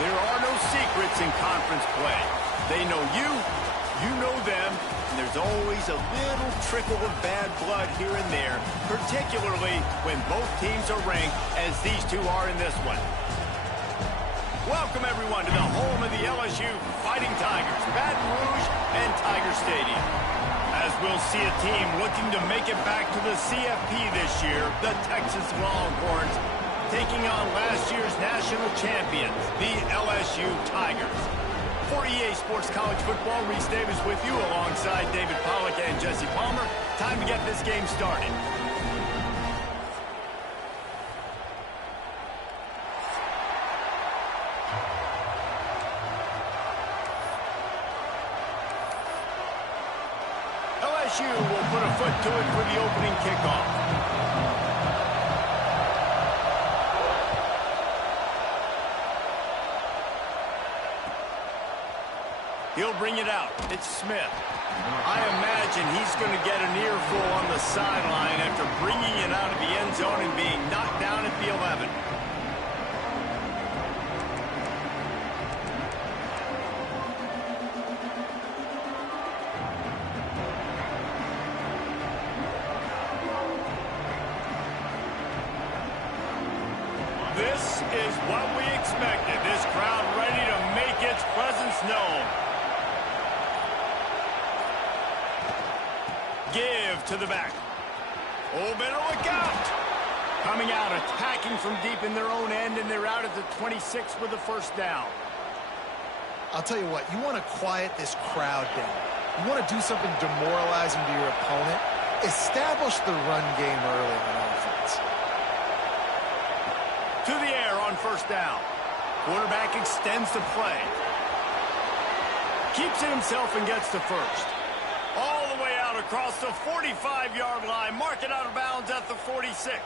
There are no secrets in conference play. They know you, you know them, and there's always a little trickle of bad blood here and there, particularly when both teams are ranked as these two are in this one. Welcome, everyone, to the home of the LSU Fighting Tigers, Baton Rouge and Tiger Stadium. As we'll see a team looking to make it back to the CFP this year, the Texas Longhorns, taking on last year's national champions, the LSU Tigers. For EA Sports College Football, Reese Davis with you alongside David Pollack and Jesse Palmer. Time to get this game started. LSU will put a foot to it for the opening kickoff. He'll bring it out. It's Smith. I imagine he's going to get an earful on the sideline after bringing it out of the end zone and being knocked down at the 11. This is what we expected. This crowd ready to make its presence known. Give to the back. Oh, better look out. Coming out, attacking from deep in their own end, and they're out at the 26 with the first down. I'll tell you what, you want to quiet this crowd down. You want to do something demoralizing to your opponent. Establish the run game early on offense. To the air on first down. Quarterback extends the play. Keeps it himself and gets to first. All the way out across the 45-yard line. Mark it out of bounds at the 46.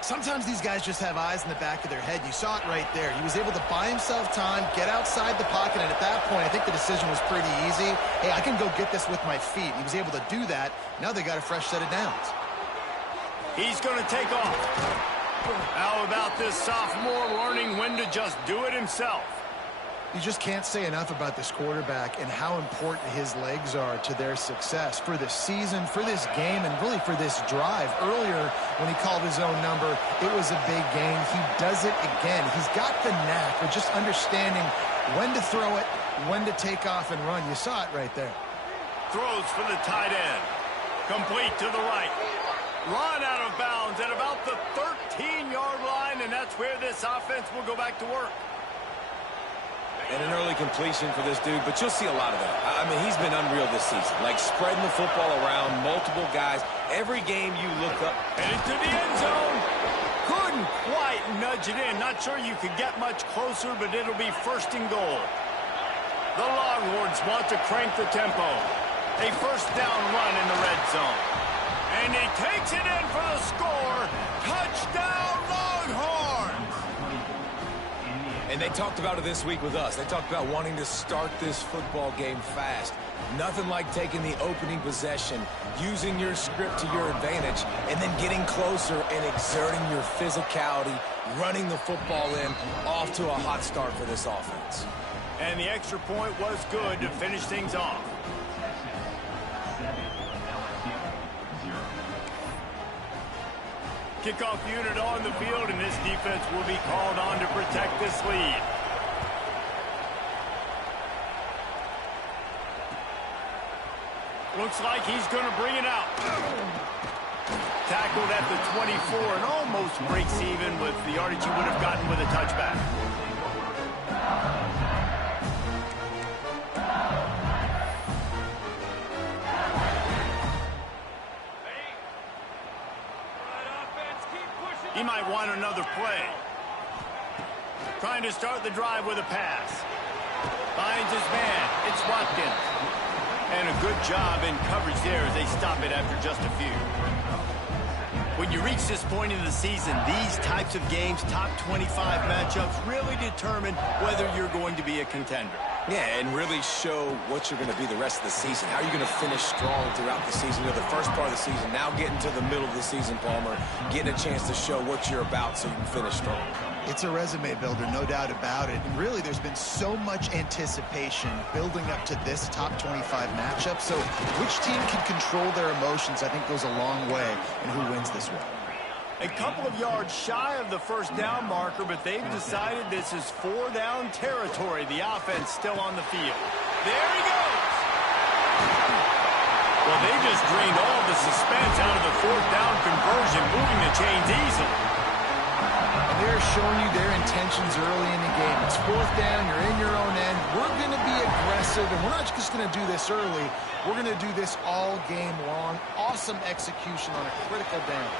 Sometimes these guys just have eyes in the back of their head. You saw it right there. He was able to buy himself time, get outside the pocket, and at that point, I think the decision was pretty easy. Hey, I can go get this with my feet. He was able to do that. Now they got a fresh set of downs. He's going to take off. How about this sophomore learning when to just do it himself? You just can't say enough about this quarterback and how important his legs are to their success for this season, for this game, and really for this drive. Earlier, when he called his own number, it was a big gain. He does it again. He's got the knack of just understanding when to throw it, when to take off and run. You saw it right there. Throws for the tight end. Complete to the right. Run out of bounds at about the 13-yard line, and that's where this offense will go back to work. And an early completion for this dude, but you'll see a lot of that. I mean, he's been unreal this season. Like spreading the football around, multiple guys. Every game you look up. And into the end zone. Couldn't quite nudge it in. Not sure you could get much closer, but it'll be first and goal. The Longhorns want to crank the tempo. A first down run in the red zone. And he takes it in for the score. Touchdown, Longhorns! And they talked about it this week with us. They talked about wanting to start this football game fast. Nothing like taking the opening possession, using your script to your advantage, and then getting closer and exerting your physicality, running the football in, off to a hot start for this offense. And the extra point was good to finish things off. Kickoff unit on the field, and this defense will be called on to protect this lead. Looks like he's going to bring it out. Tackled at the 24 and almost breaks even with the yardage he would have gotten with a touchback. He might want another play. Trying to start the drive with a pass. Finds his man. It's Watkins. And a good job in coverage there as they stop it after just a few. When you reach this point in the season, these types of games, top 25 matchups, really determine whether you're going to be a contender. Yeah, and really show what you're going to be the rest of the season. How are you going to finish strong throughout the season? You know, the first part of the season, now getting to the middle of the season, Palmer, getting a chance to show what you're about so you can finish strong. It's a resume builder, no doubt about it. And really, there's been so much anticipation building up to this top 25 matchup. So which team can control their emotions, I think, goes a long way in who wins this one. A couple of yards shy of the first down marker, but they've decided this is 4-down territory. The offense still on the field. There he goes. Well, they just drained all the suspense out of the fourth down conversion, moving the chains easily. And they're showing you their intentions early in the game. It's fourth down, you're in your own end. We're going to be aggressive, and we're not just going to do this early. We're going to do this all game long. Awesome execution on a critical down.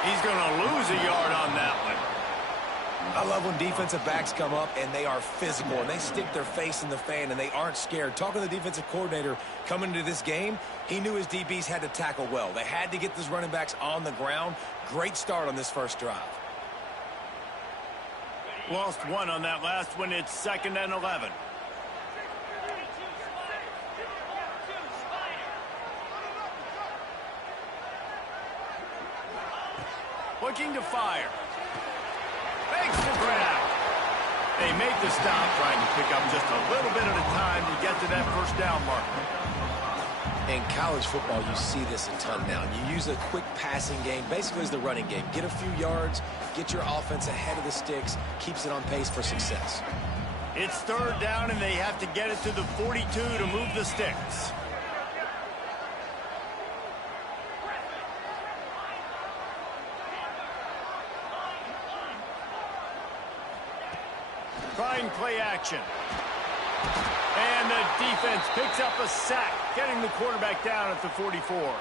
He's going to lose a yard on that one. I love when defensive backs come up and they are physical and they stick their face in the fan and they aren't scared. Talking to the defensive coordinator coming into this game, he knew his DBs had to tackle well. They had to get those running backs on the ground. Great start on this first drive. Lost one on that last one. It's 2nd and 11. Looking to fire. Makes the grab. They make the stop, trying to pick up just a little bit at a time to get to that first down marker. In college football, you see this a ton now. You use a quick passing game, basically as the running game. Get a few yards, get your offense ahead of the sticks, keeps it on pace for success. It's 3rd down, and they have to get it to the 42 to move the sticks. Trying play action. And the defense picks up a sack, getting the quarterback down at the 44.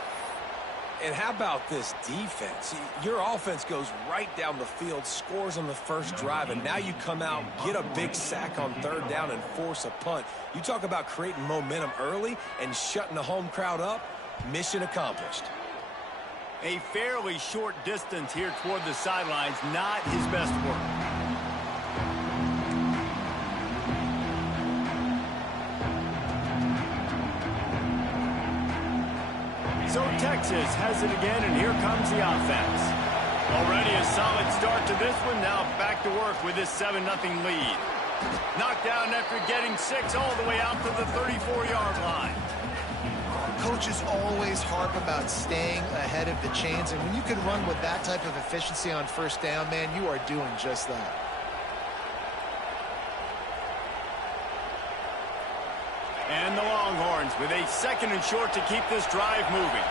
And how about this defense? Your offense goes right down the field, scores on the first drive, and now you come out, get a big sack on 3rd down, and force a punt. You talk about creating momentum early and shutting the home crowd up. Mission accomplished. A fairly short distance here toward the sidelines, not his best work. So Texas has it again, and here comes the offense. Already a solid start to this one. Now back to work with this 7-0 lead. Knocked down after getting 6 all the way out to the 34-yard line. Coaches always harp about staying ahead of the chains, and when you can run with that type of efficiency on first down, man, you are doing just that. And the Longhorns with a 2nd and short to keep this drive moving.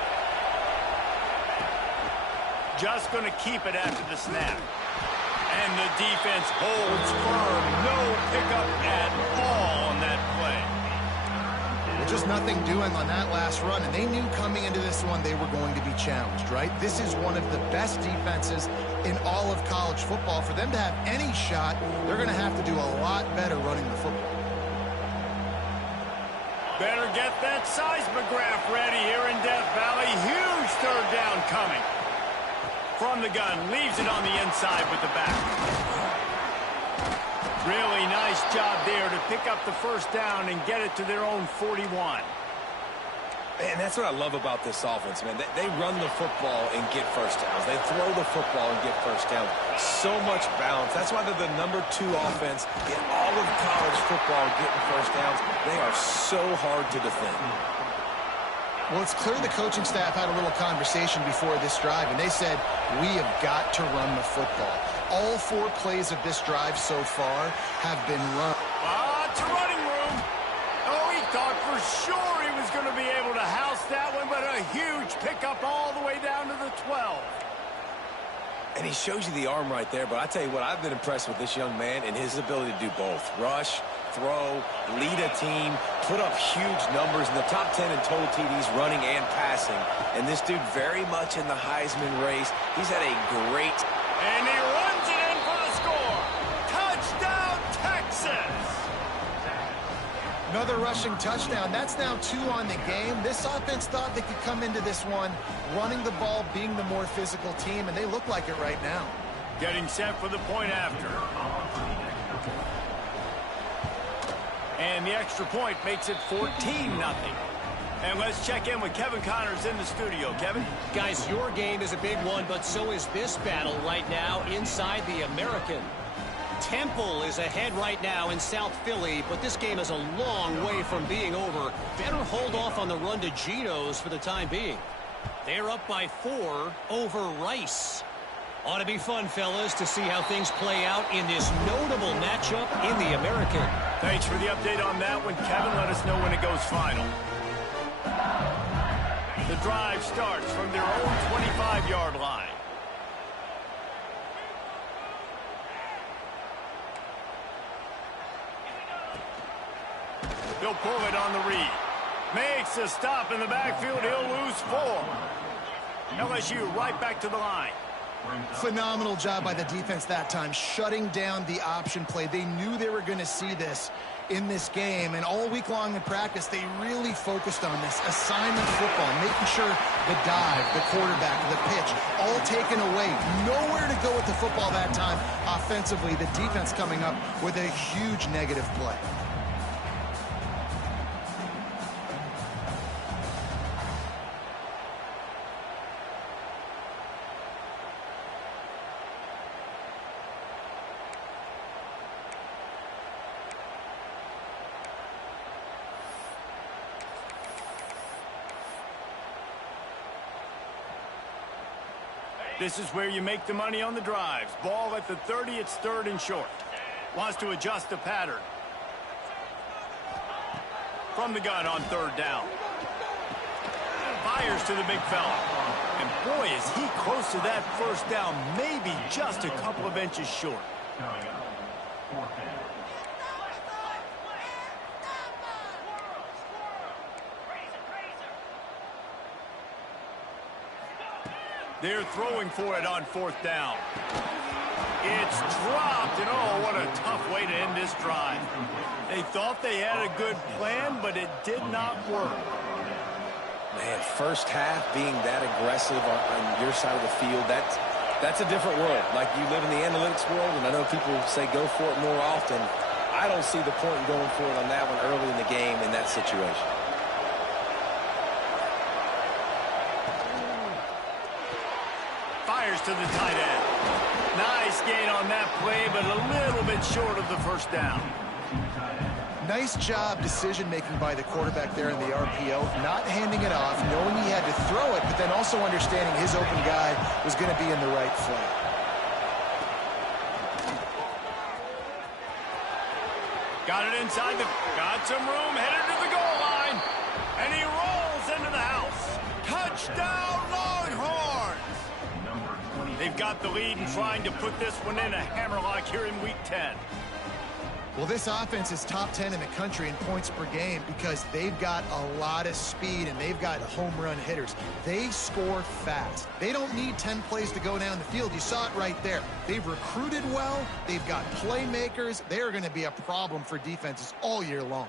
Just going to keep it after the snap. And the defense holds firm. No pickup at all on that play. Well, just nothing doing on that last run, and they knew coming into this one they were going to be challenged, right? This is one of the best defenses in all of college football. For them to have any shot, they're going to have to do a lot better running the football. Better get that seismograph ready here in Death Valley. Huge 3rd down coming. From the gun, leaves it on the inside with the back. Really nice job there to pick up the first down and get it to their own 41. And that's what I love about this offense, man. They run the football and get first downs. They throw the football and get first downs. So much balance. That's why they're the #2 offense in all of college football getting first downs. They are so hard to defend. Well, it's clear the coaching staff had a little conversation before this drive, and they said, we have got to run the football. All 4 plays of this drive so far have been run. It's running room. Oh, he thought for sure he was going to be able to house that one, but a huge pickup all the way down to the 12. And he shows you the arm right there, but I tell you what, I've been impressed with this young man and his ability to do both. Rush, throw, lead a team, put up huge numbers in the top 10 in total TDs running and passing. And this dude very much in the Heisman race. He's had a great... And he runs it in for the score. Touchdown, Texas! Another rushing touchdown. That's now 2 on the game. This offense thought they could come into this one running the ball, being the more physical team, and they look like it right now. Getting set for the point after. And the extra point makes it 14-0. And let's check in with Kevin Connors in the studio. Kevin? Guys, your game is a big one, but so is this battle right now inside the American. Temple is ahead right now in South Philly, but this game is a long way from being over. Better hold off on the run to Geno's for the time being. They're up by 4 over Rice. Ought to be fun, fellas, to see how things play out in this notable matchup in the American. Thanks for the update on that one, Kevin. Let us know when it goes final. The drive starts from their own 25-yard line. He'll pull it on the read. Makes a stop in the backfield. He'll lose 4. LSU right back to the line. Phenomenal job by the defense that time, shutting down the option play. They knew they were going to see this in this game, and all week long in practice, they really focused on this assignment football, making sure the dive, the quarterback, the pitch, all taken away. Nowhere to go with the football that time. Offensively, the defense coming up with a huge negative play. This is where you make the money on the drives. Ball at the 30, it's 3rd and short. Wants to adjust the pattern. From the gun on 3rd down. Fires to the big fella. And boy, is he close to that 1st down, maybe just a couple of inches short. They're throwing for it on 4th down. It's dropped, and oh, what a tough way to end this drive. They thought they had a good plan, but it did not work. Man, first half being that aggressive on your side of the field, that's a different world. Like, you live in the analytics world, and I know people say go for it more often. I don't see the point in going for it on that one early in the game in that situation. To the tight end. Nice gain on that play, but a little bit short of the 1st down. Nice job decision-making by the quarterback there in the RPO, not handing it off, knowing he had to throw it, but then also understanding his open guy was going to be in the right flat. Got it inside got some room, headed to the goal line, and he rolls into the house. Touchdown, Longhorns! They've got the lead and trying to put this one in a hammerlock here in Week 10. Well, this offense is top 10 in the country in points per game because they've got a lot of speed and they've got home run hitters. They score fast. They don't need 10 plays to go down the field. You saw it right there. They've recruited well. They've got playmakers. They are going to be a problem for defenses all year long.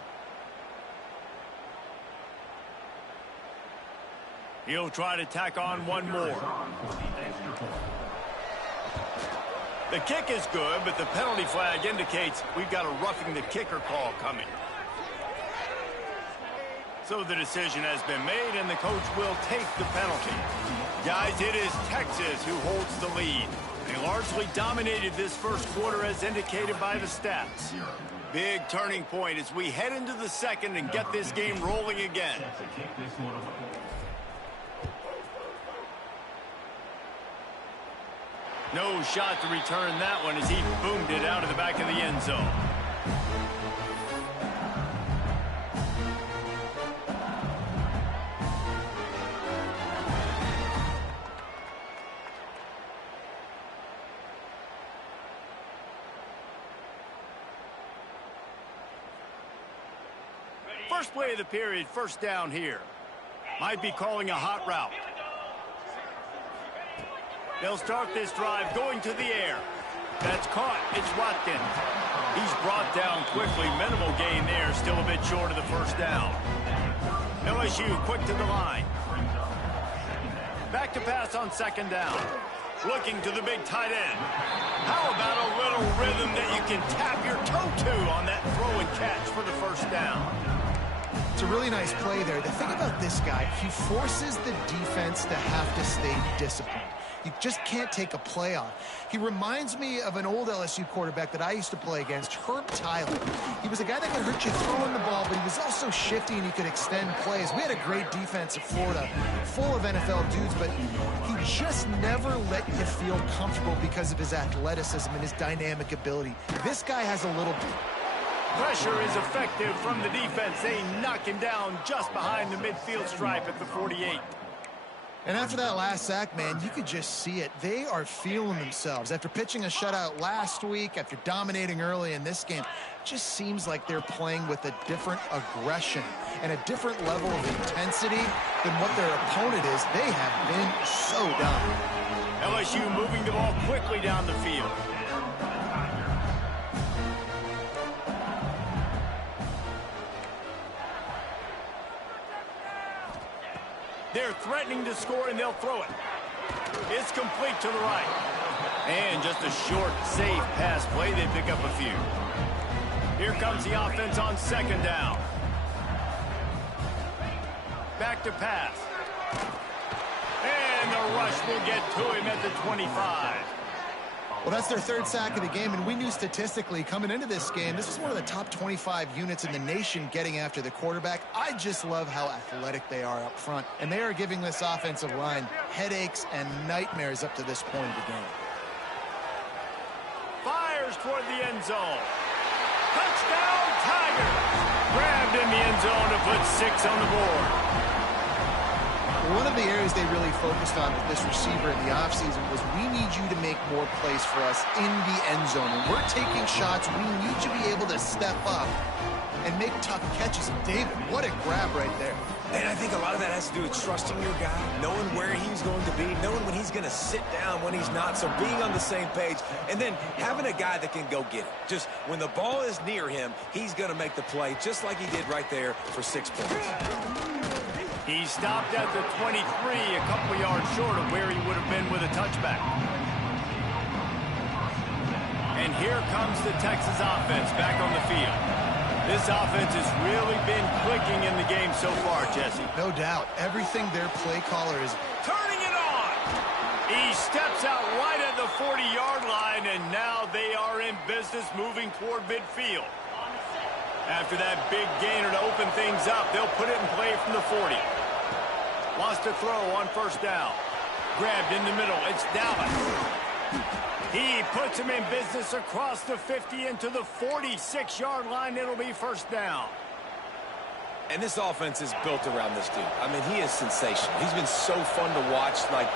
He'll try to tack on one more. The kick is good, but the penalty flag indicates we've got a roughing the kicker call coming. So the decision has been made, and the coach will take the penalty. Guys, it is Texas who holds the lead. They largely dominated this 1st quarter as indicated by the stats. Big turning point as we head into the 2nd and get this game rolling again. No shot to return that one as he boomed it out of the back of the end zone. First play of the period, 1st down here. Might be calling a hot route. They'll start this drive going to the air. That's caught. It's Watkins. He's brought down quickly. Minimal gain there. Still a bit short of the 1st down. LSU quick to the line. Back to pass on 2nd down. Looking to the big tight end. How about a little rhythm that you can tap your toe to on that throw and catch for the first down? It's a really nice play there. The thing about this guy, he forces the defense to have to stay disciplined. You just can't take a play off. He reminds me of an old LSU quarterback that I used to play against, Herb Tyler. He was a guy that could hurt you throwing the ball, but he was also shifty and he could extend plays. We had a great defense at Florida, full of NFL dudes, but he just never let you feel comfortable because of his athleticism and his dynamic ability. This guy has a little bit. Pressure is effective from the defense. They knock him down just behind the midfield stripe at the 48. And after that last sack, man, you could just see it. They are feeling themselves. After pitching a shutout last week, after dominating early in this game, it just seems like they're playing with a different aggression and a different level of intensity than what their opponent is. They have been so dominant. LSU moving the ball quickly down the field. They're threatening to score, and they'll throw it. It's complete to the right. And just a short, safe pass play. They pick up a few. Here comes the offense on second down. Back to pass. And the rush will get to him at the 25. Well, that's their third sack of the game, and we knew statistically coming into this game, this is one of the top 25 units in the nation getting after the quarterback. I just love how athletic they are up front, and they are giving this offensive line headaches and nightmares up to this point of the game. Fires toward the end zone. Touchdown, Tigers! Grabbed in the end zone to put 6 on the board. One of the areas they really focused on with this receiver in the offseason was we need you to make more plays for us in the end zone. When we're taking shots, we need you to be able to step up and make tough catches. And David, what a grab right there. And I think a lot of that has to do with trusting your guy, knowing where he's going to be, knowing when he's going to sit down, when he's not, so being on the same page, and then having a guy that can go get it. Just when the ball is near him, he's going to make the play, just like he did right there for 6 points. He stopped at the 23, a couple yards short of where he would have been with a touchback. And here comes the Texas offense back on the field. This offense has really been clicking in the game so far, Jesse. No doubt. Everything their play caller is Turning it on! He steps out right at the 40-yard line, and now they are in business moving toward midfield. After that big gainer to open things up, they'll put it in play from the 40. Wants to throw on first down. Grabbed in the middle. It's Dallas. He puts him in business across the 50 into the 46-yard line. It'll be first down. And this offense is built around this dude. I mean, he is sensational. He's been so fun to watch, like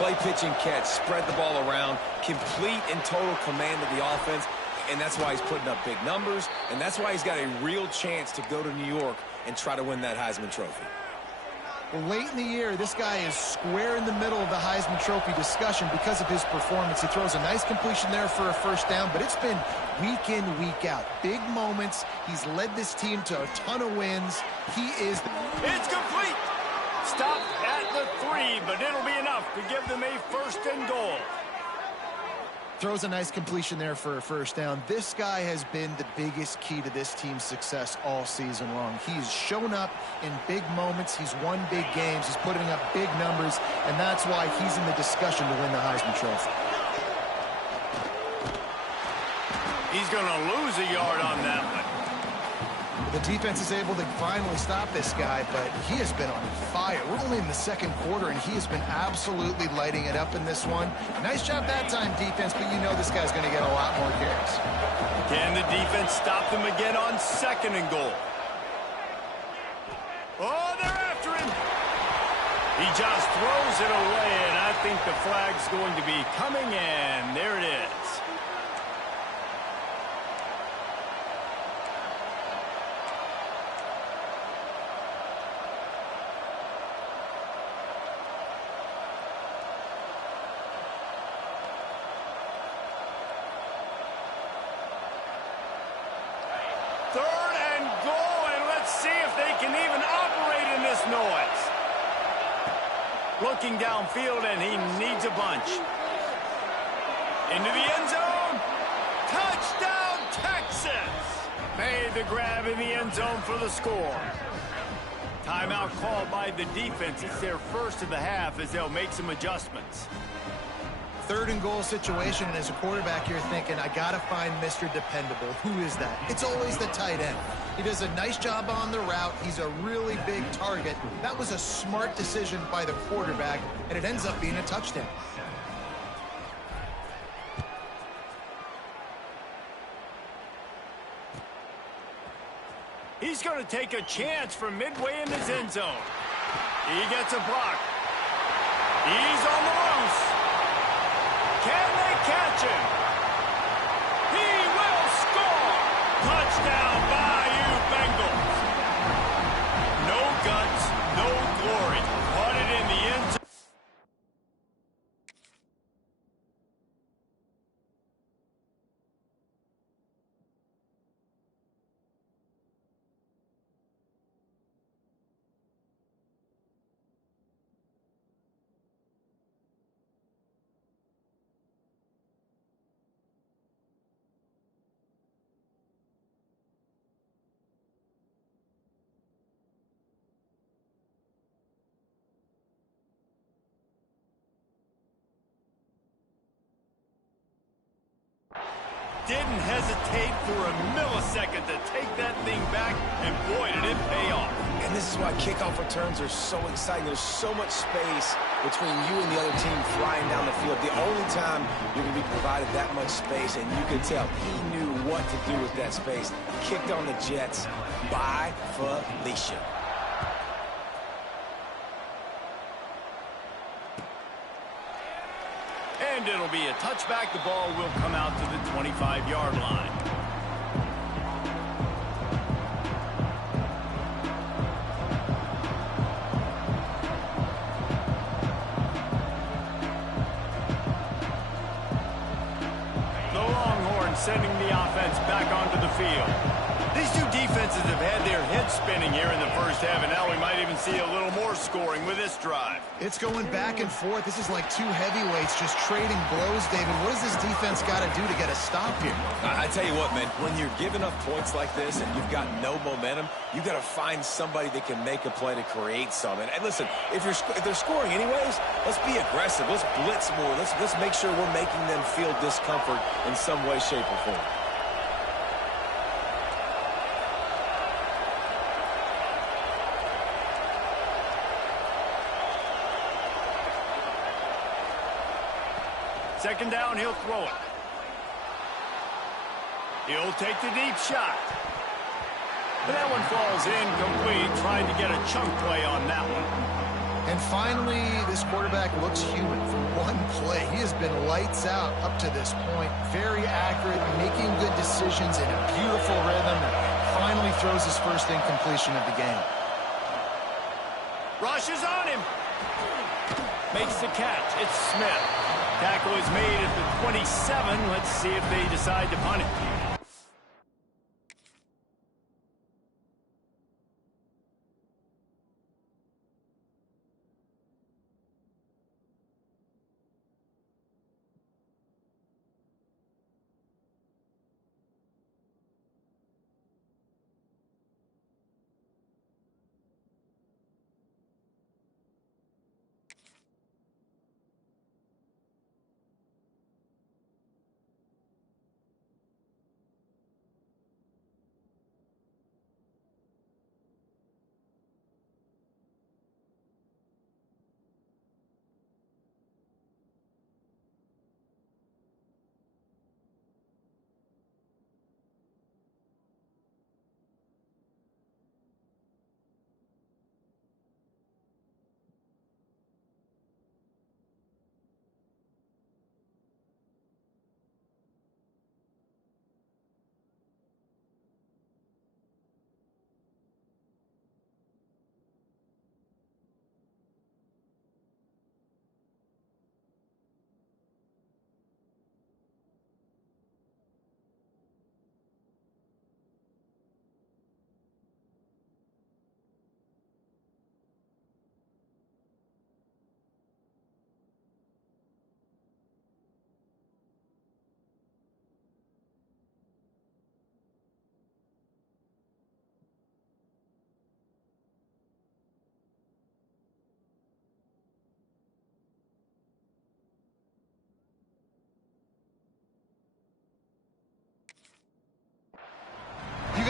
play, pitch, and catch, spread the ball around, complete and total command of the offense. And that's why he's putting up big numbers, and that's why he's got a real chance to go to New York and try to win that Heisman Trophy. Well, late in the year, this guy is square in the middle of the Heisman Trophy discussion because of his performance. He throws a nice completion there for a first down, but it's been week in, week out. Big moments. He's led this team to a ton of wins. He is... It's complete. Stopped at the 3, but it'll be enough to give them a first and goal. Throws a nice completion there for a first down. This guy has been the biggest key to this team's success all season long. He's shown up in big moments. He's won big games. He's putting up big numbers, and that's why he's in the discussion to win the Heisman Trophy. He's going to lose a yard on that one. The defense is able to finally stop this guy, but he has been on fire. We're only in the second quarter, and he has been absolutely lighting it up in this one. Nice job that time, defense, but you know this guy's going to get a lot more carries. Can the defense stop them again on second and goal? Oh, they're after him. He just throws it away, and I think the flag's going to be coming in. There it is. Third and goal, and let's see if they can even operate in this noise. Looking downfield, and he needs a bunch. Into the end zone. Touchdown, Texas. Made the grab in the end zone for the score. Timeout called by the defense. It's their first of the half as they'll make some adjustments. 3rd and goal situation, and as a quarterback, you're thinking, I got to find Mr. Dependable. Who is that? It's always the tight end. He does a nice job on the route. He's a really big target. That was a smart decision by the quarterback, and it ends up being a touchdown. He's going to take a chance from midway in his end zone. He gets a block. He's on the loose. Can they catch him? He will score! Touchdown, Bayou Bengals. No guts, no glory. Caught it in the end zone. Didn't hesitate for a millisecond to take that thing back, and boy, did it pay off. And this is why kickoff returns are so exciting. There's so much space between you and the other team flying down the field. The only time you're going to be provided that much space, and you can tell he knew what to do with that space. Kicked on the Jets by Felicia. And it'll be a touchback. The ball will come out to the 25-yard line. The Longhorns sending the offense back onto the field. These two defenses have had their heads spinning here in the first half, and now we might even see a little more scoring with this drive. It's going back and forth. This is like two heavyweights just trading blows, David. What does this defense got to do to get a stop here? I tell you what, man, when you're giving up points like this and you've got no momentum, you got to find somebody that can make a play to create some. And listen, if they're scoring anyways, let's be aggressive. Let's blitz more. Let's make sure we're making them feel discomfort in some way, shape, or form. Second down, he'll throw it. He'll take the deep shot. And that one falls incomplete, trying to get a chunk play on that one. And finally, this quarterback looks human for one play. He has been lights out up to this point. Very accurate, making good decisions in a beautiful rhythm, and finally throws his first incompletion of the game. Rushes on him. Makes the catch. It's Smith. Tackle is made at the 27. Let's see if they decide to punt it.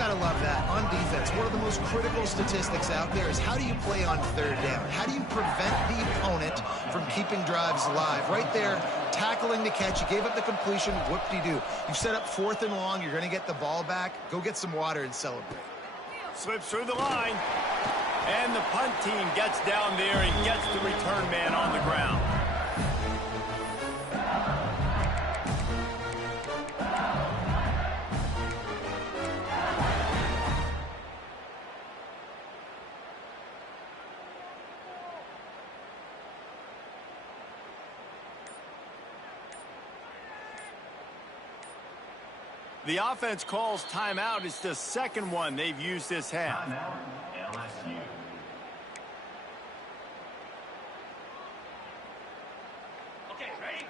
gotta love that. On defense, one of the most critical statistics out there is how do you play on third down? How do you prevent the opponent from keeping drives alive? Right there, tackling the catch. You gave up the completion. Whoop-de-doo. You set up 4th and long. You're going to get the ball back. Go get some water and celebrate. Slips through the line. And the punt team gets down there and gets the return man on the ground. The offense calls timeout. It's the second one they've used this half. Timeout, LSU. Okay, ready?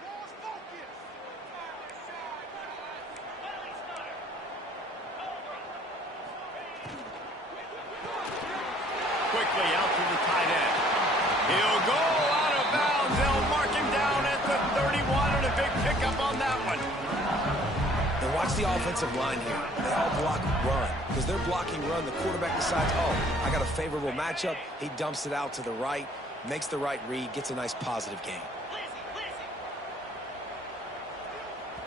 Quickly out to the tight end. He'll go out of bounds. They'll mark him down at the 31, and a big pickup on that one. And watch the offensive line here. They all block run. Because they're blocking run, the quarterback decides, oh, I got a favorable matchup. He dumps it out to the right, makes the right read, gets a nice positive gain.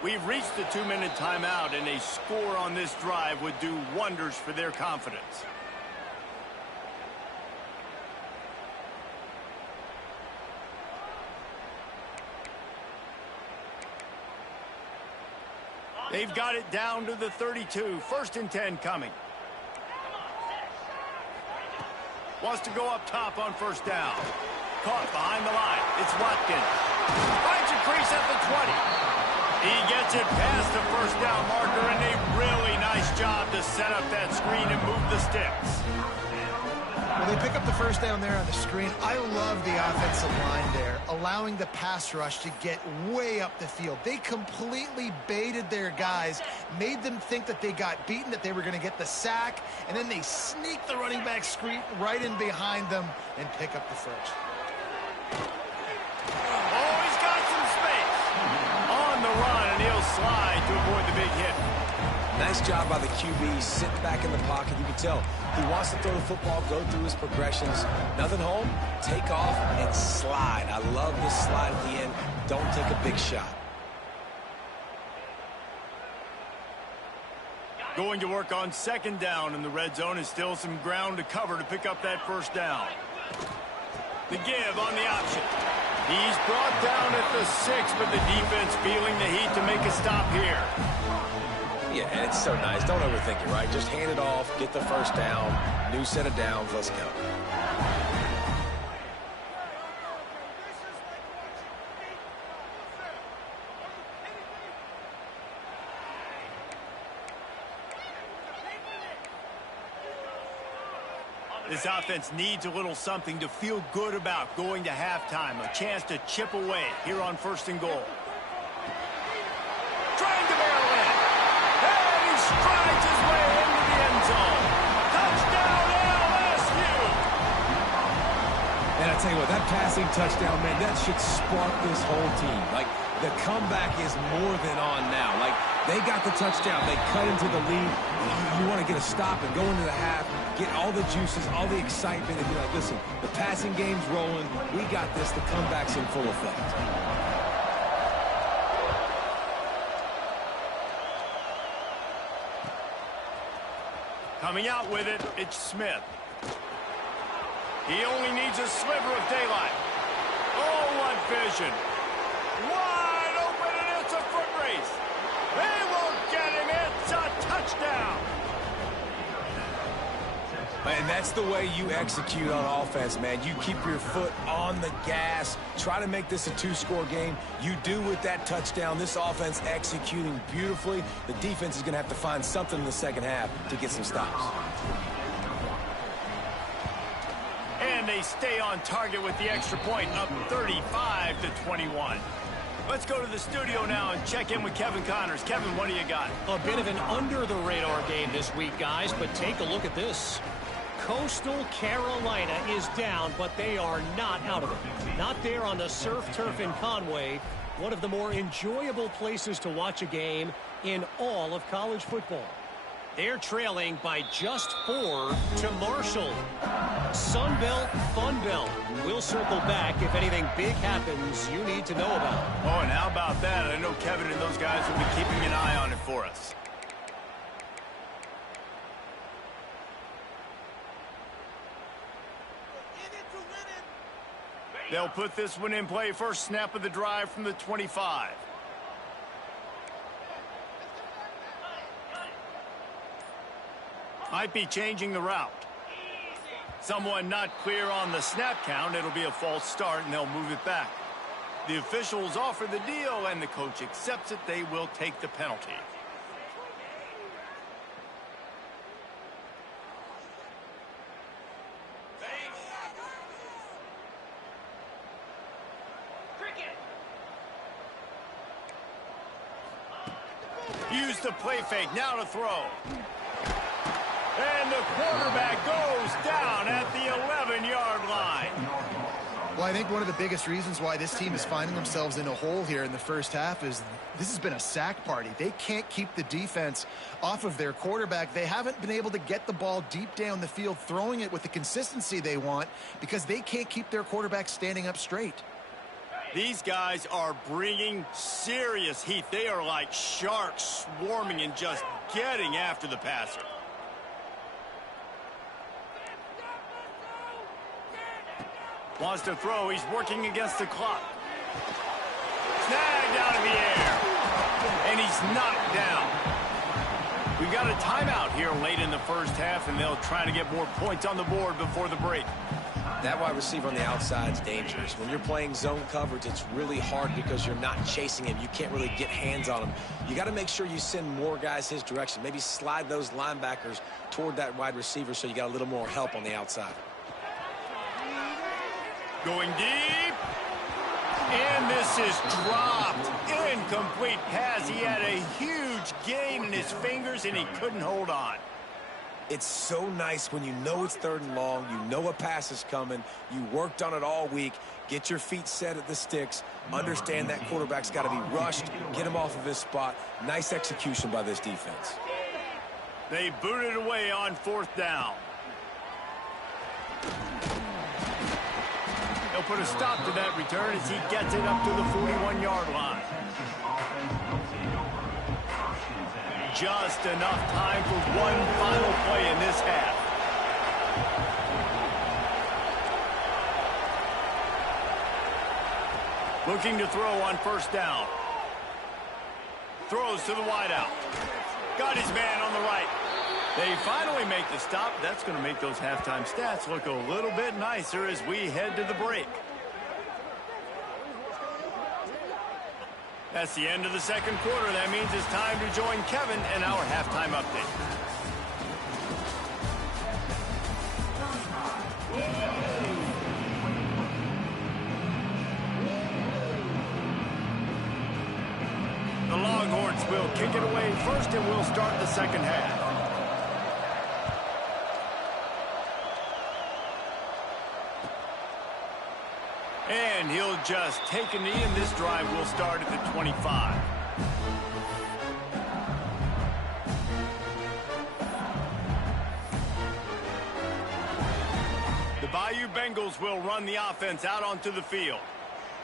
We've reached the 2-minute timeout, and a score on this drive would do wonders for their confidence. They've got it down to the 32. 1st and 10 coming. Wants to go up top on 1st down. Caught behind the line. It's Watkins. Finds a crease at the 20. He gets it past the 1st down marker, and a really nice job to set up that screen and move the sticks. Well, they pick up the 1st down there on the screen. I love the offensive line there, allowing the pass rush to get way up the field. They completely baited their guys, made them think that they got beaten, that they were going to get the sack, and then they sneak the running back screen right in behind them and pick up the 1st. Oh, he's got some space on the run, and he'll slide to avoid the big hit. Nice job by the QB, sitting back in the pocket. You can tell he wants to throw the football, go through his progressions. Nothing home, take off, and slide. I love this slide at the end. Don't take a big shot. Going to work on 2nd down in the red zone is still some ground to cover to pick up that 1st down. The give on the option. He's brought down at the 6, but the defense feeling the heat to make a stop here. Yeah, and it's so nice. Don't overthink it, right? Just hand it off, get the 1st down, new set of downs, let's go. This offense needs a little something to feel good about going to halftime. A chance to chip away here on 1st and goal. Trying to barrel in. And he strides his way into the end zone. Touchdown, LSU! And I tell you what, that passing touchdown, man, that should spark this whole team. Like, the comeback is more than on now. Like, they got the touchdown. They cut into the lead. You want to get a stop and go into the half, get all the juices, all the excitement, and be like, listen, the passing game's rolling. We got this. The comeback's in full effect. Coming out with it, it's Smith. He only needs a sliver of daylight. Oh, what vision. Wide open, and it's a foot race. They won't get him. It's a touchdown. And that's the way you execute on offense, man. You keep your foot on the gas. Try to make this a 2-score game. You do with that touchdown. This offense executing beautifully. The defense is going to have to find something in the second half to get some stops. And they stay on target with the extra point, up 35-21. Let's go to the studio now and check in with Kevin Connors. Kevin, what do you got? A bit of an under-the-radar game this week, guys, but take a look at this. Coastal Carolina is down, but they are not out of it. Not there on the surf turf in Conway, one of the more enjoyable places to watch a game in all of college football. They're trailing by just 4 to Marshall. Sunbelt, Funbelt. We'll circle back if anything big happens you need to know about. Oh, and how about that? I know Kevin and those guys will be keeping an eye on it for us. They'll put this one in play. First snap of the drive from the 25. Might be changing the route. Someone not clear on the snap count. It'll be a false start, and they'll move it back. The officials offer the deal, and the coach accepts it. They will take the penalty. Use the play fake. Now to throw. And the quarterback goes down at the 11-yard line. Well, I think one of the biggest reasons why this team is finding themselves in a hole here in the first half is this has been a sack party. They can't keep the defense off of their quarterback. They haven't been able to get the ball deep down the field, throwing it with the consistency they want because they can't keep their quarterback standing up straight. These guys are bringing serious heat. They are like sharks swarming and just getting after the passer. Wants to throw. He's working against the clock. Snagged out of the air. And he's knocked down. We've got a timeout here late in the first half, and they'll try to get more points on the board before the break. That wide receiver on the outside is dangerous. When you're playing zone coverage, it's really hard because you're not chasing him. You can't really get hands on him. You got to make sure you send more guys his direction. Maybe slide those linebackers toward that wide receiver so you got a little more help on the outside. Going deep. And this is dropped. Incomplete pass. He had a huge gain in his fingers, and he couldn't hold on. It's so nice when you know it's 3rd and long, you know a pass is coming, you worked on it all week, get your feet set at the sticks, understand that quarterback's got to be rushed, get him off of his spot. Nice execution by this defense. They booted away on 4th down. They'll put a stop to that return as he gets it up to the 41-yard line. Just enough time for one final play in this half. Looking to throw on 1st down. Throws to the wideout. Got his man on the right. They finally make the stop. That's going to make those halftime stats look a little bit nicer as we head to the break. That's the end of the 2nd quarter. That means it's time to join Kevin in our halftime update. The Longhorns will kick it away first, and we'll start the 2nd half. And he'll just take a knee, and this drive will start at the 25. The Bayou Bengals will run the offense out onto the field.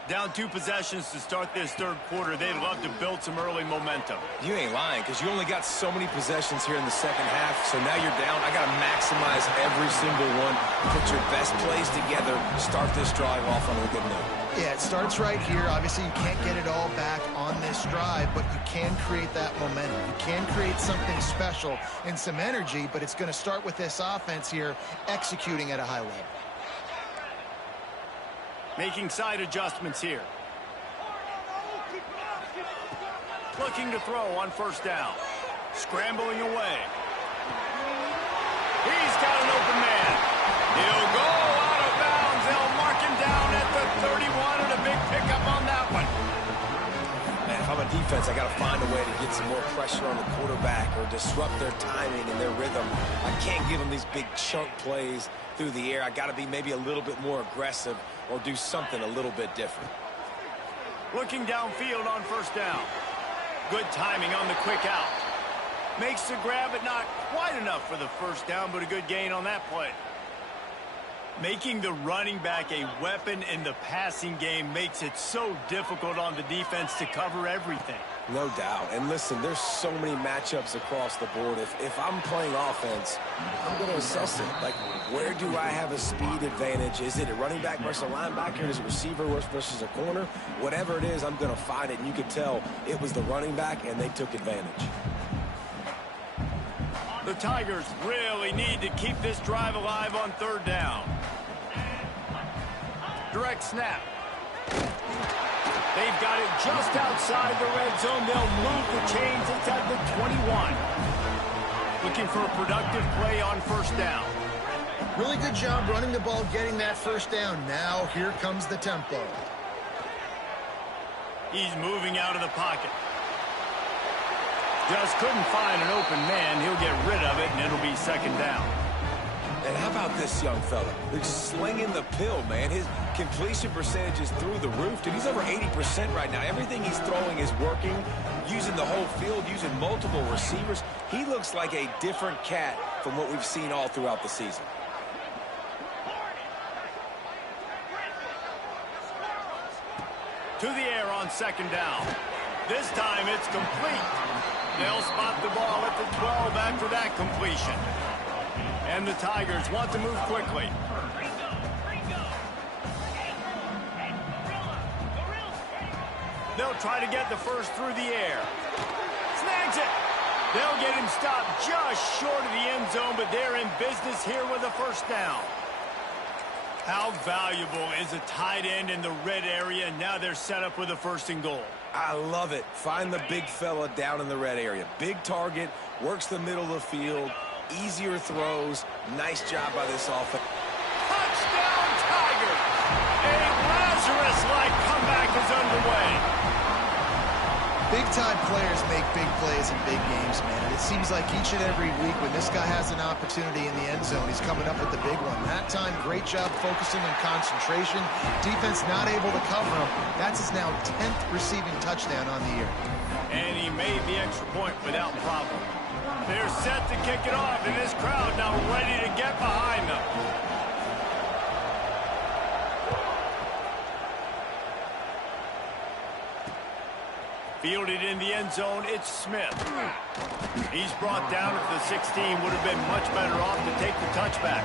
Down 2 possessions to start this 3rd quarter. They'd love to build some early momentum. You ain't lying because you only got so many possessions here in the 2nd half, so now you're down. I got to maximize every single one. Put your best plays together. Start this drive off on a good note. Yeah, it starts right here. Obviously, you can't get it all back on this drive, but you can create that momentum. You can create something special and some energy, but it's going to start with this offense here executing at a high level. Making side adjustments here. Looking to throw on 1st down. Scrambling away. He's got an open man. He'll go out of bounds. They'll mark him down at the 31, and a big pickup on that one. Man, if I'm a defense, I got to find a way to get some more pressure on the quarterback or disrupt their timing and their rhythm. I can't give them these big chunk plays through the air. I got to be maybe a little bit more aggressive or do something a little bit different. Looking downfield on 1st down. Good timing on the quick out. Makes the grab, but not quite enough for the first down, but a good gain on that play. Making the running back a weapon in the passing game makes it so difficult on the defense to cover everything. No doubt. And listen, there's so many matchups across the board. If I'm playing offense, I'm going to assess it. Like, where do I have a speed advantage? Is it a running back versus a linebacker? Is it a receiver versus a corner? Whatever it is, I'm going to find it. And you could tell it was the running back, and they took advantage. The Tigers really need to keep this drive alive on third down. Direct snap. They've got it just outside the red zone. They'll move the chains. It's at the 21. Looking for a productive play on first down. Really good job running the ball, getting that first down. Now here comes the tempo. He's moving out of the pocket. Just couldn't find an open man. He'll get rid of it, and it'll be second down. And how about this young fella? They're slinging the pill, man. His completion percentage is through the roof, dude. He's over 80% right now. Everything he's throwing is working, using the whole field, using multiple receivers. He looks like a different cat from what we've seen all throughout the season. To the air on second down. This time it's complete. They'll spot the ball at the 12 after that completion. And the Tigers want to move quickly. They'll try to get the first through the air. Snags it. They'll get him stopped just short of the end zone, but they're in business here with a first down. How valuable is a tight end in the red area? And now they're set up with a first and goal. I love it. Find the big fella down in the red area. Big target, works the middle of the field, easier throws. Nice job by this offense. Touchdown, Tigers! A Lazarus-like comeback is underway. Big-time players make big plays in big games, man. And it seems like each and every week when this guy has an opportunity in the end zone, he's coming up with the big one. That time, great job focusing on concentration. Defense not able to cover him. That's his now 10th receiving touchdown on the year. And he made the extra point without problem. They're set to kick it off, and this crowd now ready to get behind them. Fielded in the end zone, it's Smith. He's brought down at the 16. Would have been much better off to take the touchback.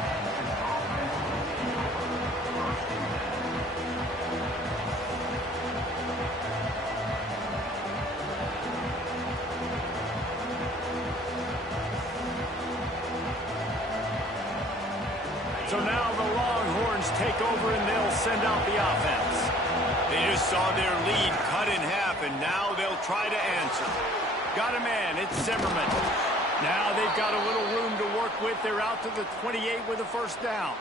So now the Longhorns take over and they'll send out the offense. They just saw their lead cut in half, and now they'll try to answer. Got a man, it's Zimmerman. Now they've got a little room to work with. They're out to the 28 with a first down.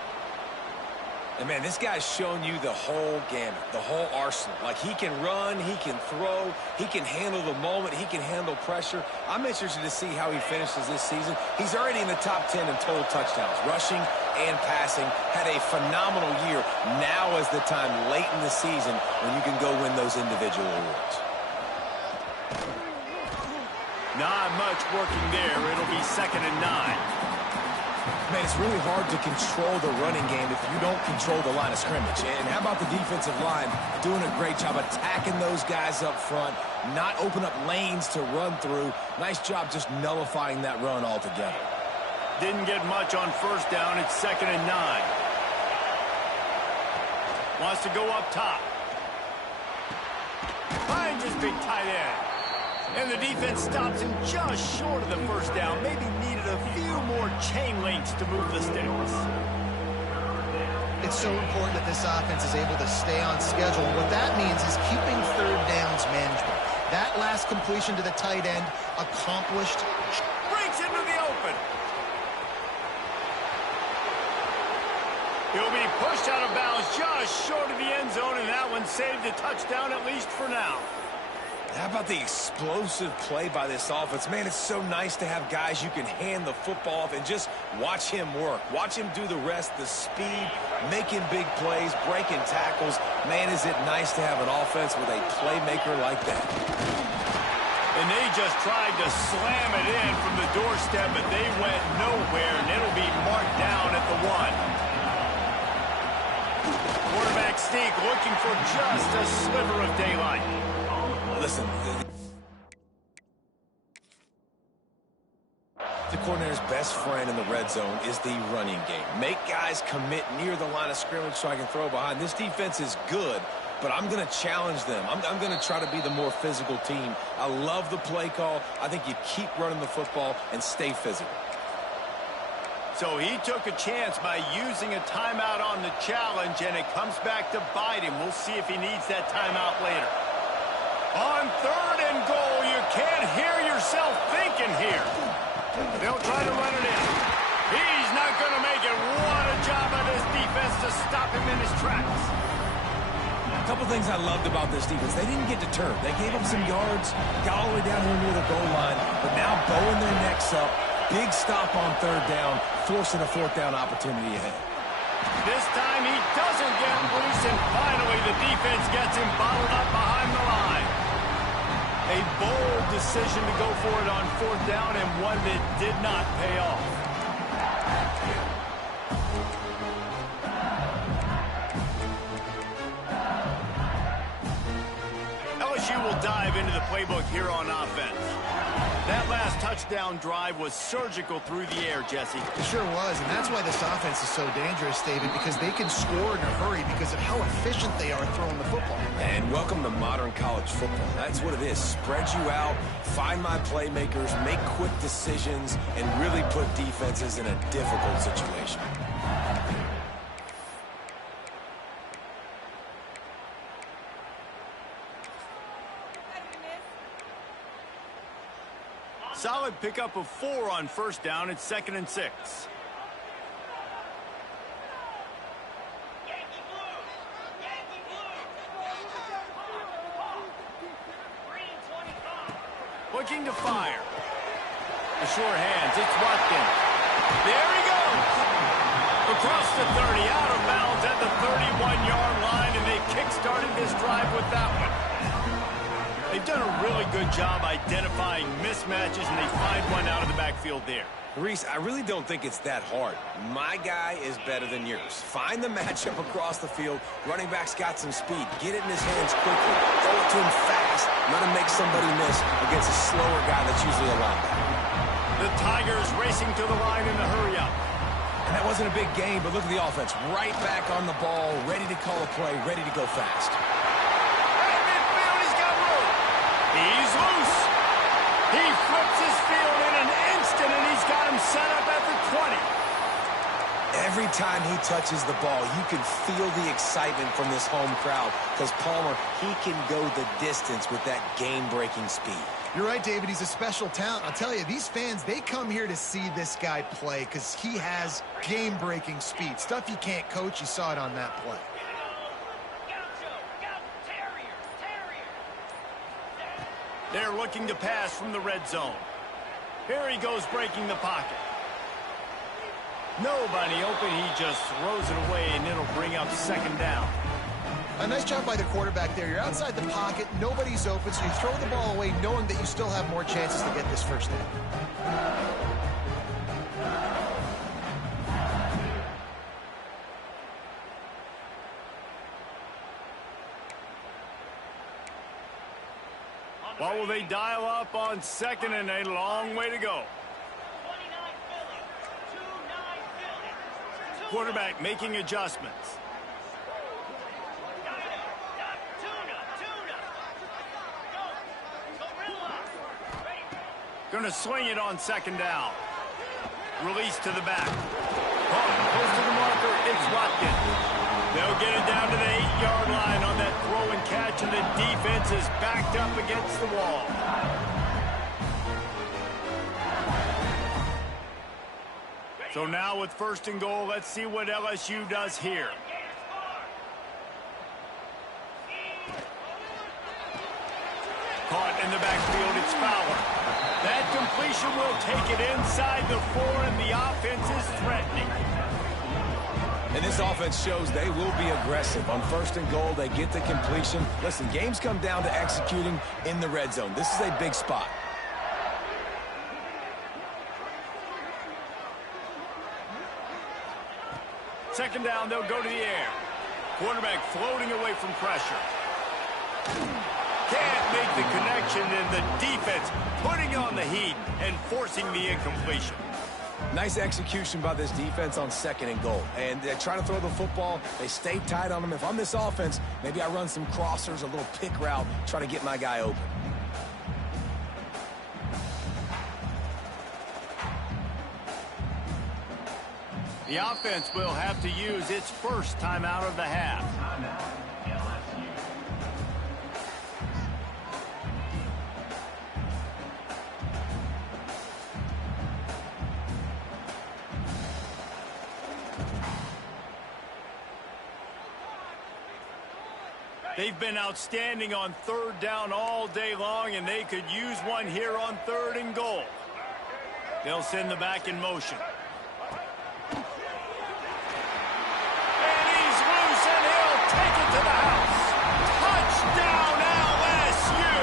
And, man, this guy's shown you the whole gamut, the whole arsenal. Like, he can run, he can throw, he can handle the moment, he can handle pressure. I'm interested to see how he finishes this season. He's already in the top 10 in total touchdowns, rushing and passing. Had a phenomenal year. Now is the time late in the season when you can go win those individual awards. Not much working there. It'll be 2nd and 9. Man, it's really hard to control the running game if you don't control the line of scrimmage. And how about the defensive line doing a great job attacking those guys up front, not open up lanes to run through. Nice job just nullifying that run altogether. Didn't get much on first down. It's 2nd and 9. Wants to go up top. Finds his big tight end. And the defense stops him just short of the first down. Maybe needed a few more chain links to move the sticks. It's so important that this offense is able to stay on schedule. What that means is keeping third downs manageable. That last completion to the tight end accomplished. Breaks into the open. He'll be pushed out of bounds just short of the end zone, and that one saved a touchdown at least for now. How about the explosive play by this offense? Man, it's so nice to have guys you can hand the football off and just watch him work. Watch him do the rest, the speed, making big plays, breaking tackles. Man, is it nice to have an offense with a playmaker like that. And they just tried to slam it in from the doorstep, but they went nowhere, and it'll be marked down at the 1. Quarterback sneak looking for just a sliver of daylight. Listen, the coordinator's best friend in the red zone is the running game. Make guys commit near the line of scrimmage so I can throw behind. This defense is good, but I'm going to challenge them. I'm going to try to be the more physical team. I love the play call. I think you keep running the football and stay physical. So he took a chance by using a timeout on the challenge, and it comes back to bite him. We'll see if he needs that timeout later. On 3rd and goal, you can't hear yourself thinking here. They'll try to run it in. He's not going to make it. What a job by this defense to stop him in his tracks. A couple things I loved about this defense. They didn't get deterred. They gave up some yards, got all the way down here near the goal line, but now bowing their necks up. Big stop on 3rd down, forcing a 4th down opportunity ahead. This time he doesn't get loose, and finally the defense gets him bottled up behind the line. A bold decision to go for it on 4th down, and one that did not pay off. LSU will dive into the playbook here on offense. That last touchdown drive was surgical through the air, Jesse. It sure was, and that's why this offense is so dangerous, David, because they can score in a hurry because of how efficient they are throwing the football. And welcome to modern college football. That's what it is. Spread you out, find my playmakers, make quick decisions, and really put defenses in a difficult situation. Solid pickup of 4 on 1st down. It's 2nd and 6. Looking to fire. The sure hands. It's Watkins. There he goes. Across the 30, out of bounds at the 31-yard line, and they kick-started this drive with that one. They've done a really good job identifying mismatches, and they find one out of the backfield there. Reese, I really don't think it's that hard. My guy is better than yours. Find the matchup across the field. Running back's got some speed. Get it in his hands quickly. Throw it to him fast. Let him make somebody miss against a slower guy that's usually a linebacker. The Tigers racing to the line in the hurry-up. And that wasn't a big game, but look at the offense. Right back on the ball, ready to call a play, ready to go fast. He's loose. He flips his field in an instant, and he's got him set up at the 20. Every time he touches the ball, you can feel the excitement from this home crowd because Palmer, he can go the distance with that game-breaking speed. You're right, David. He's a special talent. I'll tell you, these fans, they come here to see this guy play because he has game-breaking speed. Stuff you can't coach. You saw it on that play. They're looking to pass from the red zone. Here he goes breaking the pocket. Nobody open. He just throws it away, and it'll bring up 2nd down. A nice job by the quarterback there. You're outside the pocket. Nobody's open, so you throw the ball away knowing that you still have more chances to get this 1st down. What will they dial up on 2nd and a long way to go? Quarterback making adjustments. Going to swing it on 2nd down. Release to the back. Close to the marker. It's Watkins. They'll get it down to the 8-yard line on that throw and catch, and the defense is backed up against the wall. So now with 1st and goal, let's see what LSU does here. Caught in the backfield, it's Fowler. That completion will take it inside the 4, and the offense is threatening. And this offense shows they will be aggressive. On 1st and goal, they get the completion. Listen, games come down to executing in the red zone. This is a big spot. Second down, they'll go to the air. Quarterback floating away from pressure. Can't make the connection, and the defense putting on the heat and forcing the incompletion. Nice execution by this defense on 2nd and goal. And they try to throw the football. They stay tight on them. If I'm this offense, maybe I run some crossers, a little pick route, try to get my guy open. The offense will have to use its first timeout of the half. They've been outstanding on 3rd down all day long, and they could use one here on 3rd and goal. They'll send the back in motion. And he's loose, and he'll take it to the house. Touchdown, LSU!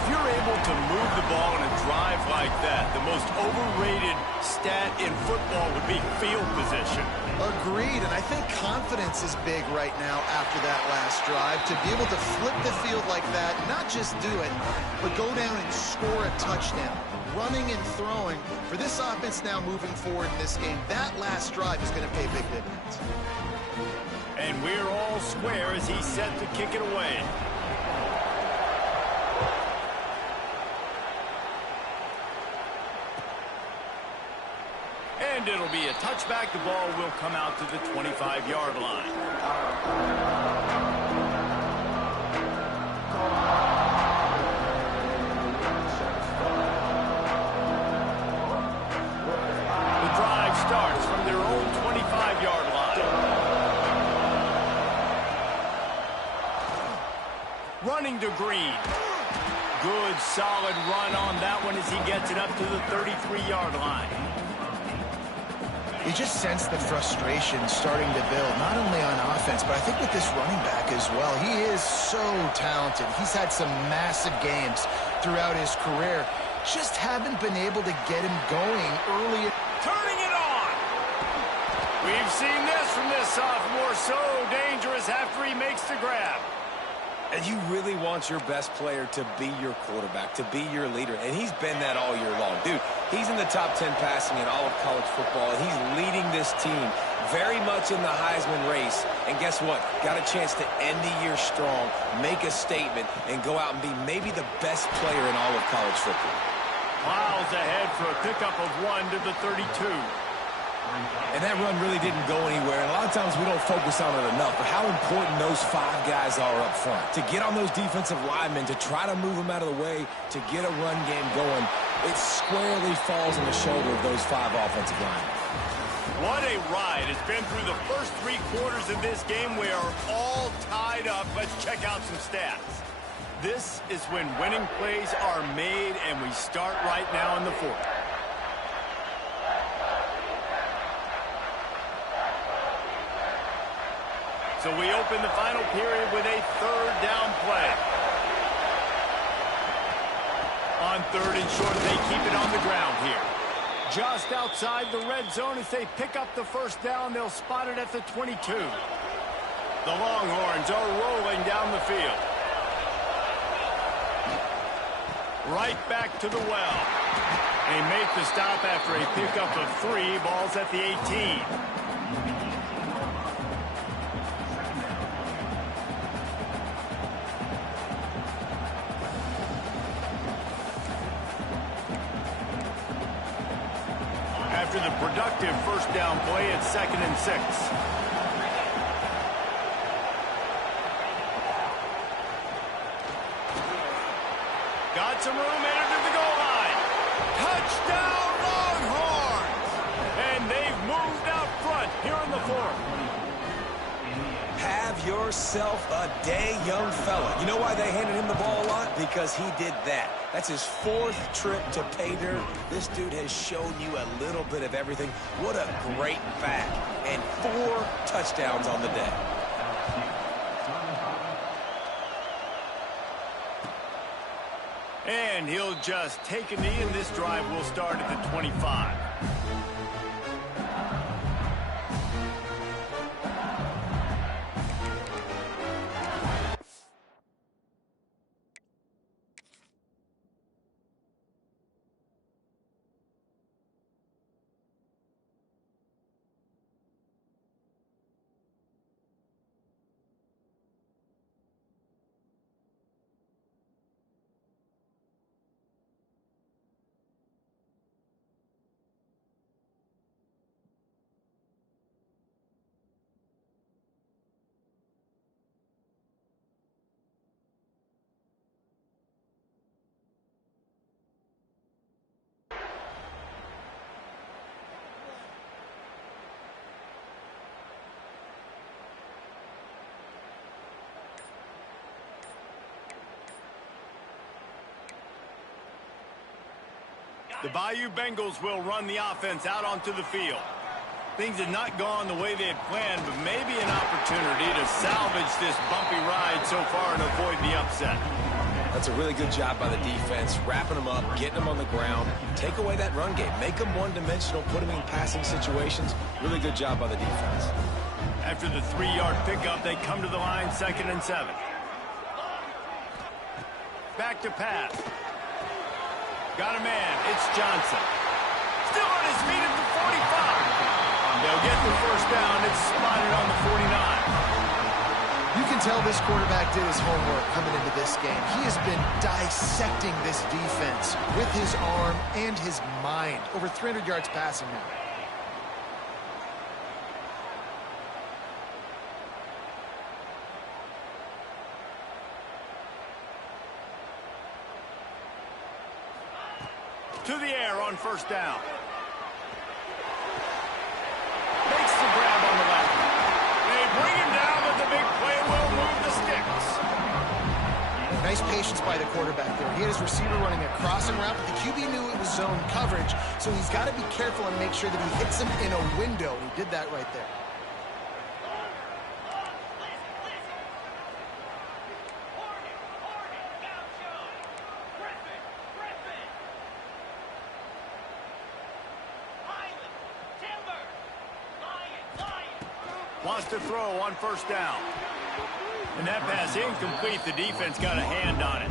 If you're able to move the ball in a drive like that, the most overrated stat in football would be field position. Agreed, and I think confidence is big right now after that last drive. To be able to flip the field like that, not just do it, but go down and score a touchdown. Running and throwing, for this offense now moving forward in this game, that last drive is going to pay big dividends. And we're all square as he's set to kick it away. And it'll be a touchback. The ball will come out to the 25-yard line. The drive starts from their own 25-yard line. Running to Green. Good, solid run on that one as he gets it up to the 33-yard line. You just sense the frustration starting to build, not only on offense, but I think with this running back as well. He is so talented. He's had some massive games throughout his career. Just haven't been able to get him going early. Turning it on! We've seen this from this sophomore. So dangerous after he makes the grab. And you really want your best player to be your quarterback, to be your leader. And he's been that all year long. Dude, he's in the top 10 passing in all of college football, and he's leading this team very much in the Heisman race. And guess what? Got a chance to end the year strong, make a statement, and go out and be maybe the best player in all of college football. Miles ahead for a pickup of 1 to the 32. And that run really didn't go anywhere. And a lot of times we don't focus on it enough, but how important those 5 guys are up front. To get on those defensive linemen, to try to move them out of the way, to get a run game going, it squarely falls on the shoulder of those 5 offensive linemen. What a ride. It's been through the first 3 quarters of this game. We are all tied up. Let's check out some stats. This is when winning plays are made, and we start right now in the 4th. So we open the final period with a 3rd down play. On 3rd and short, they keep it on the ground here. Just outside the red zone as they pick up the 1st down. They'll spot it at the 22. The Longhorns are rolling down the field. Right back to the well. They make the stop after a pickup of 3. Ball's at the 18. After the productive 1st down play, it's 2nd and 6. Got some room, entered to the goal line. Touchdown, Longhorns! And they've moved out front here in the 4th. Have Have yourself a day, young fella. You know why they handed him the ball a lot? Because he did that. That's his 4th trip to pay dirt. This dude has shown you a little bit of everything. What a great back. And 4 touchdowns on the day. And he'll just take a knee, and this drive will start at the 25. The Bayou Bengals will run the offense out onto the field. Things had not gone the way they had planned, but maybe an opportunity to salvage this bumpy ride so far and avoid the upset. That's a really good job by the defense, wrapping them up, getting them on the ground. Take away that run game. Make them one-dimensional, put them in passing situations. Really good job by the defense. After the 3-yard pickup, they come to the line, 2nd and 7. Back to pass. Got a man. It's Johnson. Still on his feet at the 45. They'll get the first down. It's spotted on the 49. You can tell this quarterback did his homework coming into this game. He has been dissecting this defense with his arm and his mind. Over 300 yards passing now. To the air on first down. Makes the grab on the left. They bring him down, but the big play will move the sticks. Nice patience by the quarterback there. He had his receiver running a crossing route, but the QB knew it was zone coverage, so he's got to be careful and make sure that he hits him in a window. He did that right there. Wants to throw on first down. And that pass incomplete. The defense got a hand on it.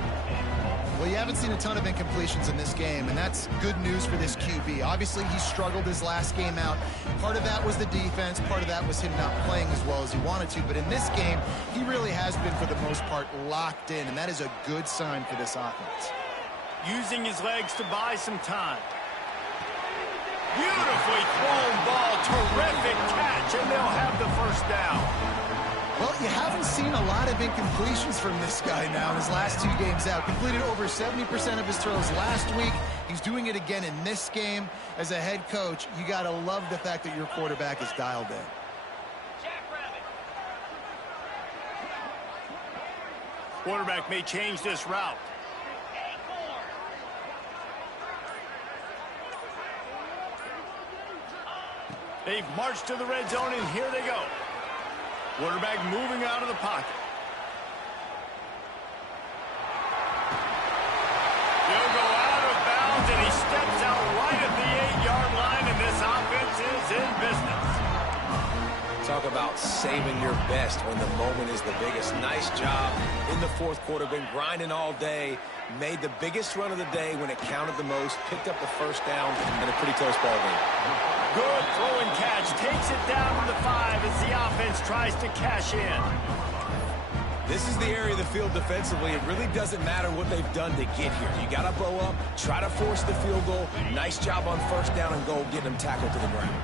Well, you haven't seen a ton of incompletions in this game, and that's good news for this QB. Obviously, he struggled his last game out. Part of that was the defense. Part of that was him not playing as well as he wanted to. But in this game, he really has been, for the most part, locked in, and that is a good sign for this offense. Using his legs to buy some time. Beautifully thrown ball. Terrific catch, and they'll have the first down. Well, you haven't seen a lot of incompletions from this guy now in his last 2 games out. Completed over 70% of his throws last week. He's doing it again in this game. As a head coach, you got to love the fact that your quarterback is dialed in. Quarterback may change this route. They've marched to the red zone, and here they go. Quarterback moving out of the pocket. He'll go out of bounds, and he steps out right at the 8-yard line, and this offense is in business. Talk about saving your best when the moment is the biggest. Nice job in the 4th quarter. Been grinding all day. Made the biggest run of the day when it counted the most. Picked up the first down in a pretty close ball game. Good throw and catch. Takes it down to the 5 as the offense tries to cash in. This is the area of the field defensively. It really doesn't matter what they've done to get here. You got to bow up, try to force the field goal. Nice job on first down and goal, getting them tackled to the ground.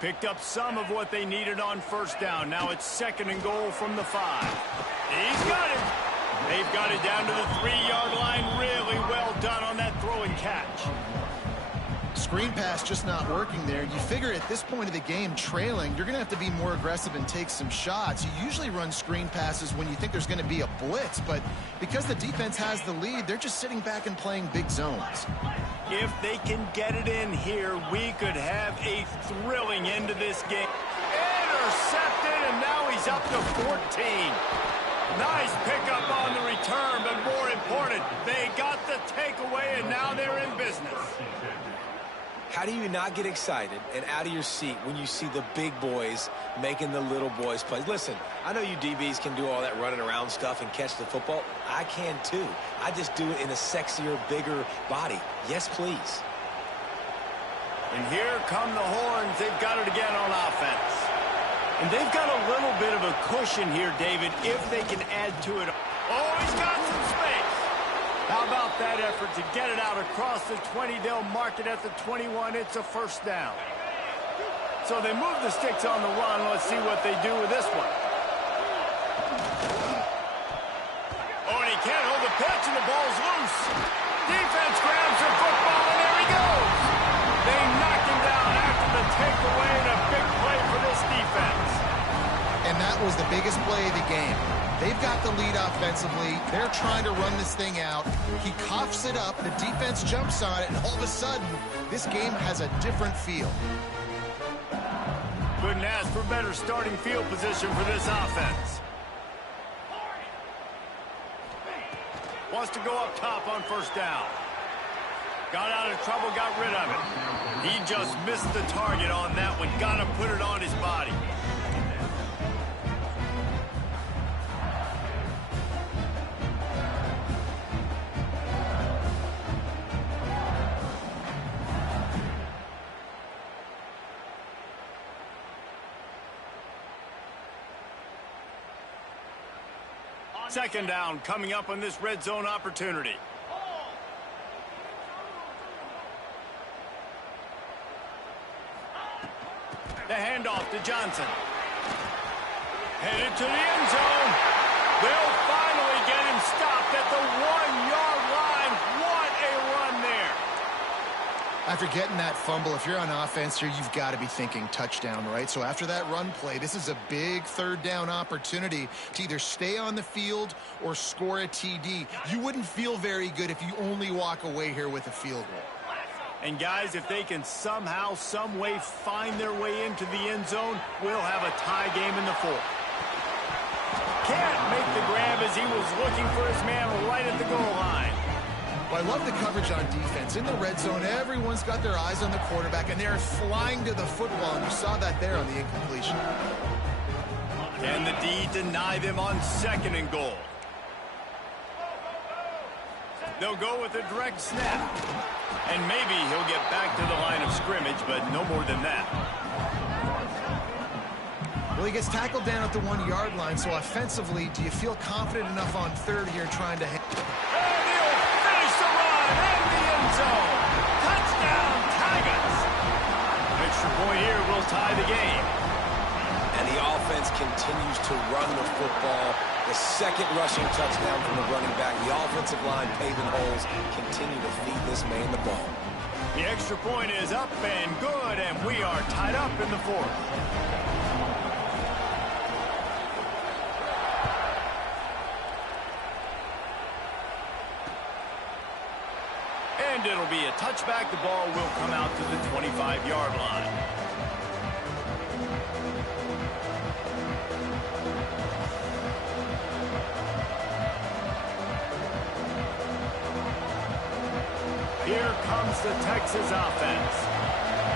Picked up some of what they needed on first down. Now it's 2nd and goal from the 5. He's got it. They've got it down to the 3-yard line. Really well done on that throw and catch. Screen pass just not working there. You figure at this point of the game, trailing, you're going to have to be more aggressive and take some shots. You usually run screen passes when you think there's going to be a blitz, but because the defense has the lead, they're just sitting back and playing big zones. If they can get it in here, we could have a thrilling end to this game. Intercepted, and now he's up to 14. Nice pickup on the return, but more important, they got the takeaway, and now they're in business. How do you not get excited and out of your seat when you see the big boys making the little boys play? Listen, I know you DBs can do all that running around stuff and catch the football. I can too. I just do it in a sexier, bigger body. Yes, please. And here come the horns. They've got it again on offense. And they've got a little bit of a cushion here, David, if they can add to it. Oh, he's got some space. How about that effort to get it out across the 20? They'll mark it at the 21. It's a first down. So they move the sticks on the run. Let's see what they do with this one. Oh, and he can't hold the pitch, and the ball's loose. Defense grabs the football, and there he goes. They knocked him down after the takeaway, and a big play for this defense. And that was the biggest play of the game. They've got the lead offensively. They're trying to run this thing out. He coughs it up. The defense jumps on it, and all of a sudden, this game has a different feel. Couldn't ask for better starting field position for this offense. Wants to go up top on first down. Got out of trouble, got rid of it. He just missed the target on that one. Got to put it on his body. Second down coming up on this red zone opportunity. The handoff to Johnson. Headed to the end zone. They'll finally get him stopped at the 1-yard line. What a run there. After getting that fumble, if you're on offense here, you've got to be thinking touchdown, right? So after that run play, this is a big third down opportunity to either stay on the field or score a TD. You wouldn't feel very good if you only walk away here with a field goal. And guys, if they can somehow, some way find their way into the end zone, we'll have a tie game in the fourth. Can't make the grab as he was looking for his man right at the goal line. Well, I love the coverage on defense. In the red zone, everyone's got their eyes on the quarterback, and they're flying to the football, and you saw that there on the incompletion. Can the D deny them on second and goal? They'll go with a direct snap. And maybe he'll get back to the line of scrimmage, but no more than that. Well, he gets tackled down at the 1-yard line, so offensively, do you feel confident enough on third here trying to... And he'll finish the run in the end zone. Touchdown, Tigers. Extra point here will tie the game. And the offense continues to run the football. The second rushing touchdown from the running back. The offensive line paving holes. Continue to feed this man the ball. The extra point is up and good, and we are tied up in the fourth. And it'll be a touchback. The ball will come out to the 25-yard line. Here comes the Texas offense.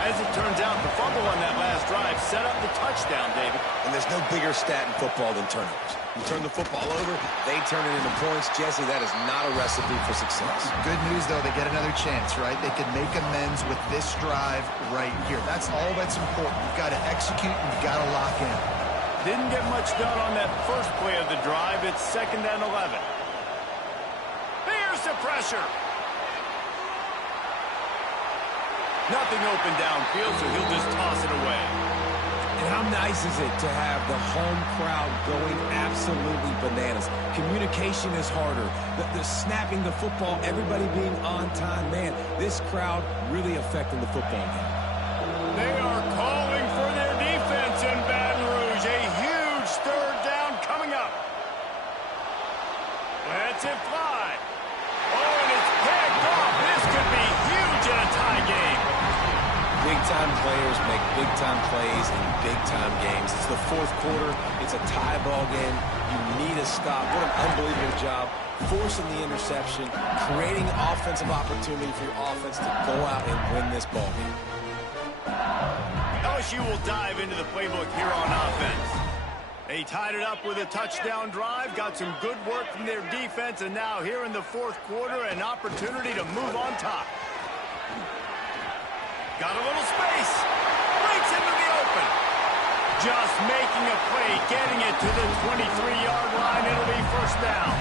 As it turns out, the fumble on that last drive set up the touchdown, David. And there's no bigger stat in football than turnovers. You turn the football over, they turn it into points. Jesse, that is not a recipe for success. Good news, though, they get another chance, right? They can make amends with this drive right here. That's all that's important. You've got to execute and you've got to lock in. Didn't get much done on that first play of the drive. It's 2nd and 11. Here's the pressure. Nothing open downfield, so he'll just toss it away. And how nice is it to have the home crowd going absolutely bananas? Communication is harder. The snapping the football, everybody being on time. Man, this crowd really affecting the football game. They are calling for their defense in Baton Rouge. A huge third down coming up. Lets it fly. Oh, and it's picked off. This could be huge in a tie game. Big-time players make big-time plays in big-time games. It's the fourth quarter. It's a tie ball game. You need a stop. What an unbelievable job forcing the interception, creating offensive opportunity for your offense to go out and win this ball game. LSU will dive into the playbook here on offense. They tied it up with a touchdown drive, got some good work from their defense, and now here in the fourth quarter, an opportunity to move on top. Got a little space. Breaks into the open. Just making a play, getting it to the 23-yard line. It'll be first down.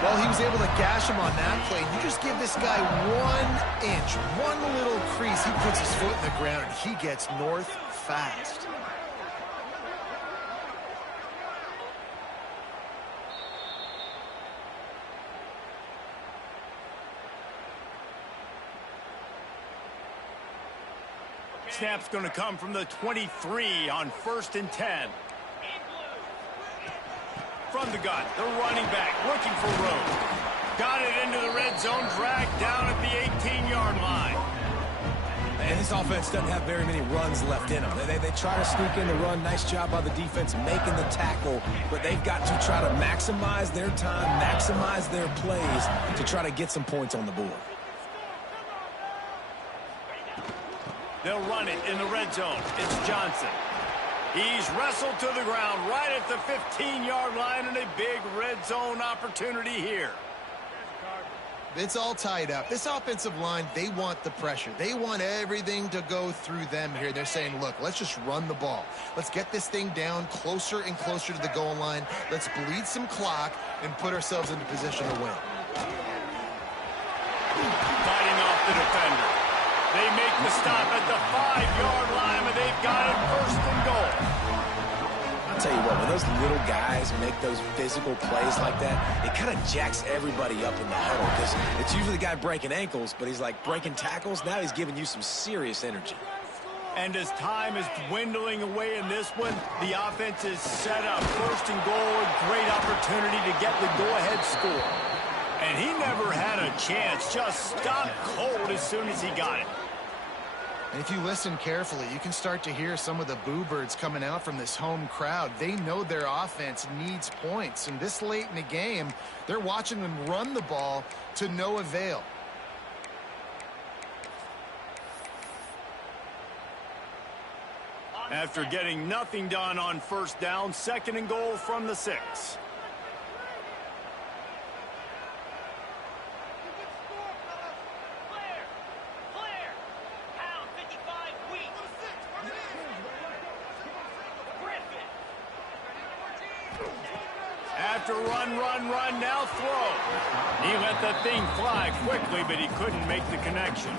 Well, he was able to gash him on that play. You just give this guy 1 inch, one little crease. He puts his foot in the ground, and he gets north fast. Snap's going to come from the 23 on 1st and 10. From the gun, the running back looking for room. Got it into the red zone, dragged down at the 18-yard line. And this offense doesn't have very many runs left in them. They try to sneak in the run. Nice job by the defense making the tackle. But they've got to try to maximize their time, maximize their plays to try to get some points on the board. They'll run it in the red zone. It's Johnson. He's wrestled to the ground right at the 15-yard line, and a big red zone opportunity here. It's all tied up. This offensive line, they want the pressure. They want everything to go through them here. They're saying, look, let's just run the ball. Let's get this thing down closer and closer to the goal line. Let's bleed some clock and put ourselves into position to win. Fighting off the defender. They make the stop at the 5-yard line, but they've got it first and goal. I'll tell you what, when those little guys make those physical plays like that, it kind of jacks everybody up in the huddle because it's usually the guy breaking ankles, but he's like breaking tackles. Now he's giving you some serious energy. And as time is dwindling away in this one, the offense is set up. First and goal, a great opportunity to get the go-ahead score. And he never had a chance, just stopped cold as soon as he got it. And if you listen carefully, you can start to hear some of the boo birds coming out from this home crowd. They know their offense needs points. And this late in the game, they're watching them run the ball to no avail. After getting nothing done on first down, 2nd and goal from the 6. After run, now throw. He let the thing fly quickly, but he couldn't make the connection.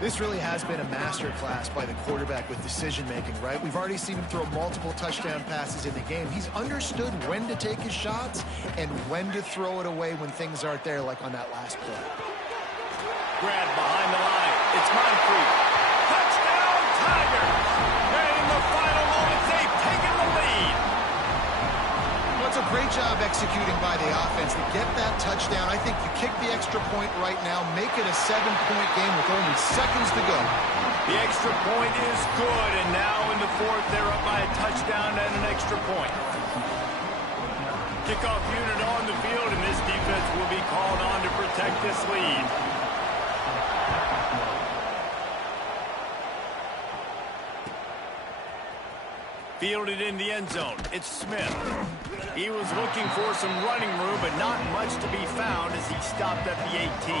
This really has been a master class by the quarterback with decision-making, right? We've already seen him throw multiple touchdown passes in the game. He's understood when to take his shots and when to throw it away when things aren't there, like on that last play. Grab behind the line. It's Moncrief. Touchdown, Tigers! And in the final moments, they've taken the lead. It's a great job executing by the offense to get that touchdown. I think you kick the extra point right now, make it a 7-point game with only seconds to go. The extra point is good, and now in the 4th, they're up by a touchdown and an extra point. Kickoff unit on the field, and this defense will be called on to protect this lead. Fielded in the end zone. It's Smith. He was looking for some running room, but not much to be found as he stopped at the 18.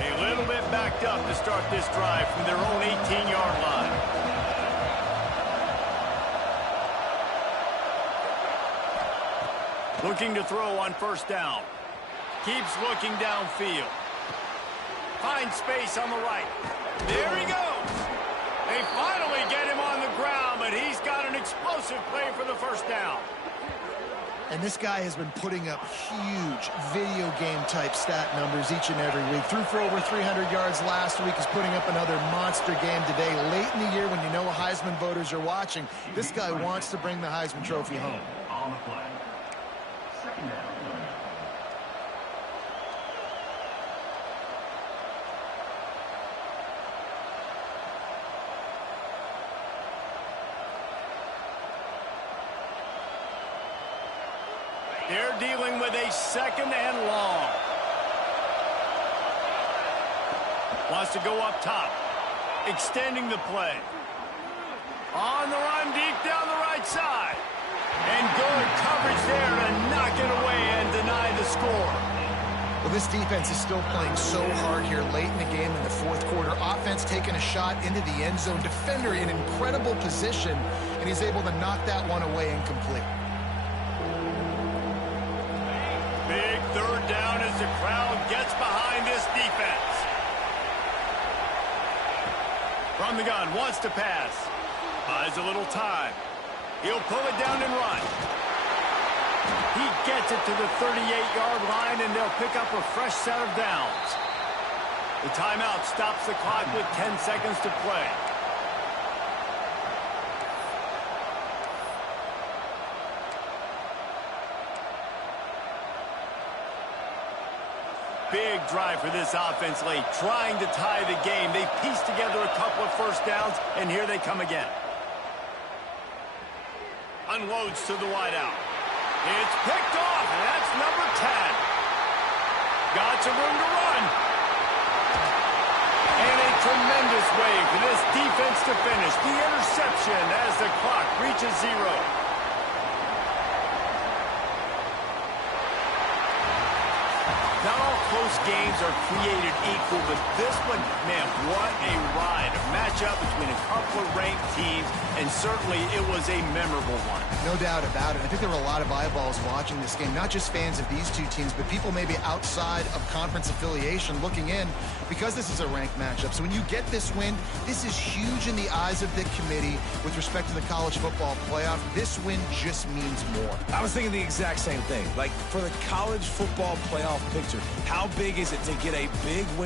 A little bit back picked up to start this drive from their own 18-yard line. Looking to throw on first down. Keeps looking downfield. Finds space on the right. There he goes. They finally get him on the ground, but he's got an explosive play for the first down. And this guy has been putting up huge video game type stat numbers each and every week. Threw for over 300 yards last week. He's putting up another monster game today. Late in the year when you know Heisman voters are watching, this guy wants to bring the Heisman Trophy home. On the play. Second down. They're dealing with a second and long. Wants to go up top. Extending the play. On the run deep down the right side. And good coverage there to knock it away and deny the score. Well, this defense is still playing so hard here late in the game in the fourth quarter. Offense taking a shot into the end zone. Defender in incredible position, and he's able to knock that one away incomplete. Big third down as the crowd gets behind this defense. From the gun, wants to pass. Buys a little time. He'll pull it down and run. He gets it to the 38-yard line, and they'll pick up a fresh set of downs. The timeout stops the clock with 10 seconds to play. Big drive for this offense late, trying to tie the game. They pieced together a couple of first downs, and here they come again. Unloads to the wideout. It's picked off, and that's number 10. Got some room to run. And a tremendous way for this defense to finish. The interception as the clock reaches 0. Not all close games are created equal, but this one, man, what a ride. A matchup between a couple of ranked teams, and certainly it was a memorable one. No doubt about it. I think there were a lot of eyeballs watching this game, not just fans of these two teams, but people maybe outside of conference affiliation looking in because this is a ranked matchup. So when you get this win, this is huge in the eyes of the committee with respect to the college football playoff. This win just means more. I was thinking the exact same thing. Like, for the college football playoff picture, how big is it to get a big win?